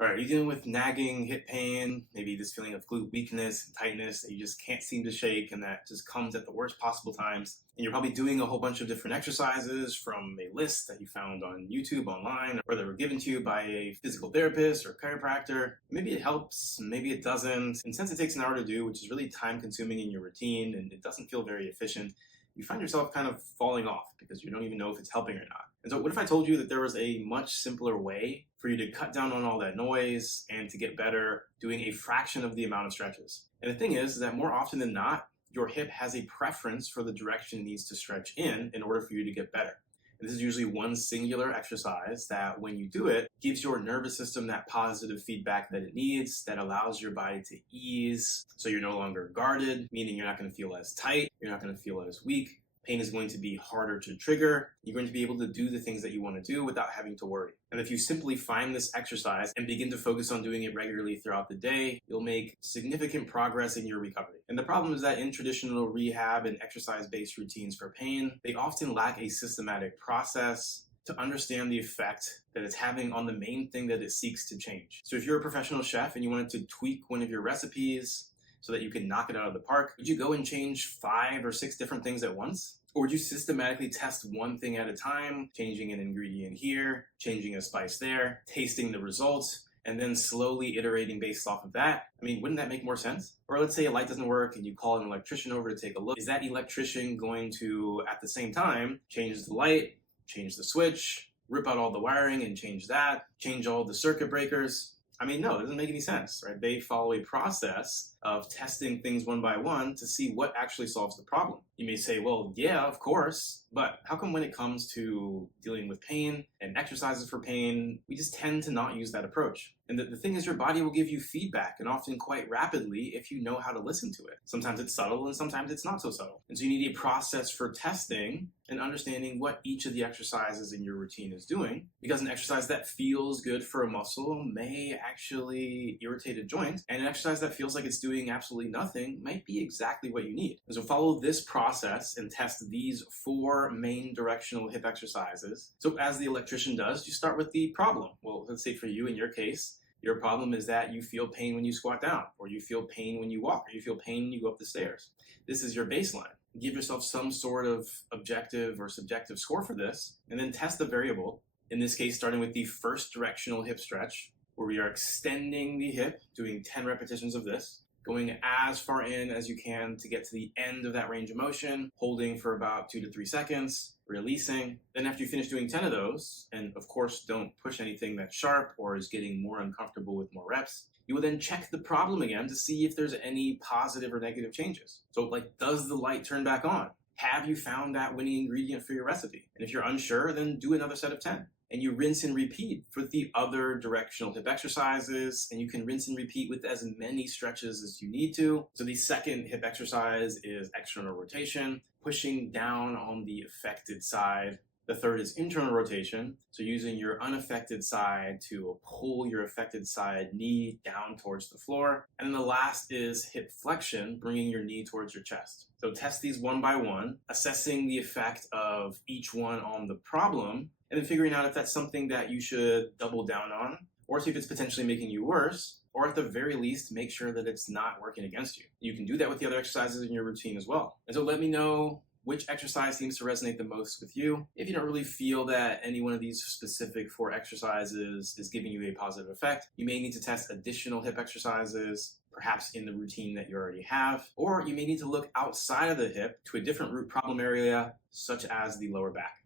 All right, are you dealing with nagging hip pain, maybe this feeling of glute weakness and tightness that you just can't seem to shake and that just comes at the worst possible times? And you're probably doing a whole bunch of different exercises from a list that you found on YouTube, online, or that were given to you by a physical therapist or chiropractor. Maybe it helps, maybe it doesn't. And since it takes an hour to do, which is really time consuming in your routine and it doesn't feel very efficient, you find yourself kind of falling off because you don't even know if it's helping or not. And so what if I told you that there was a much simpler way for you to cut down on all that noise and to get better doing a fraction of the amount of stretches? And the thing is that more often than not, your hip has a preference for the direction it needs to stretch in order for you to get better. And this is usually one singular exercise that when you do it, gives your nervous system that positive feedback that it needs, that allows your body to ease. So you're no longer guarded, meaning you're not going to feel as tight, you're not going to feel as weak. Pain is going to be harder to trigger. You're going to be able to do the things that you want to do without having to worry. And if you simply find this exercise and begin to focus on doing it regularly throughout the day, you'll make significant progress in your recovery. And the problem is that in traditional rehab and exercise-based routines for pain, they often lack a systematic process to understand the effect that it's having on the main thing that it seeks to change. So if you're a professional chef and you wanted to tweak one of your recipes so that you can knock it out of the park, would you go and change 5 or 6 different things at once? Or would you systematically test one thing at a time, changing an ingredient here, changing a spice there, tasting the results, and then slowly iterating based off of that? I mean, wouldn't that make more sense? Or let's say a light doesn't work and you call an electrician over to take a look. Is that electrician going to, at the same time, change the light, change the switch, rip out all the wiring and change that, change all the circuit breakers? I mean, no, it doesn't make any sense, right? They follow a process of testing things one by one to see what actually solves the problem. You may say, well, yeah, of course, but how come when it comes to dealing with pain and exercises for pain, we just tend to not use that approach? And the thing is, your body will give you feedback, and often quite rapidly, if you know how to listen to it. Sometimes it's subtle and sometimes it's not so subtle. And so you need a process for testing and understanding what each of the exercises in your routine is doing, because an exercise that feels good for a muscle may actually irritate a joint, and an exercise that feels like it's doing absolutely nothing might be exactly what you need. And so follow this process and test these 4 main directional hip exercises. So as the electrician does, you start with the problem. Well, let's say for you, in your case, your problem is that you feel pain when you squat down, or you feel pain when you walk, or you feel pain when you go up the stairs. This is your baseline. Give yourself some sort of objective or subjective score for this, and then test the variable. In this case, starting with the first directional hip stretch, where we are extending the hip, doing 10 repetitions of this, going as far in as you can to get to the end of that range of motion, holding for about 2 to 3 seconds, releasing. Then after you finish doing 10 of those, and of course don't push anything that's sharp or is getting more uncomfortable with more reps, you will then check the problem again to see if there's any positive or negative changes. So like, does the light turn back on? Have you found that winning ingredient for your recipe? And if you're unsure, then do another set of 10. And you rinse and repeat for the other directional hip exercises, and you can rinse and repeat with as many stretches as you need to. So the second hip exercise is external rotation, pushing down on the affected side. The third is internal rotation, so using your unaffected side to pull your affected side knee down towards the floor. And then the last is hip flexion, bringing your knee towards your chest. So test these one by one, assessing the effect of each one on the problem, and then figuring out if that's something that you should double down on, or see if it's potentially making you worse, or at the very least, make sure that it's not working against you. You can do that with the other exercises in your routine as well. And so let me know which exercise seems to resonate the most with you. If you don't really feel that any one of these specific 4 exercises is giving you a positive effect, you may need to test additional hip exercises, perhaps in the routine that you already have, or you may need to look outside of the hip to a different root problem area, such as the lower back.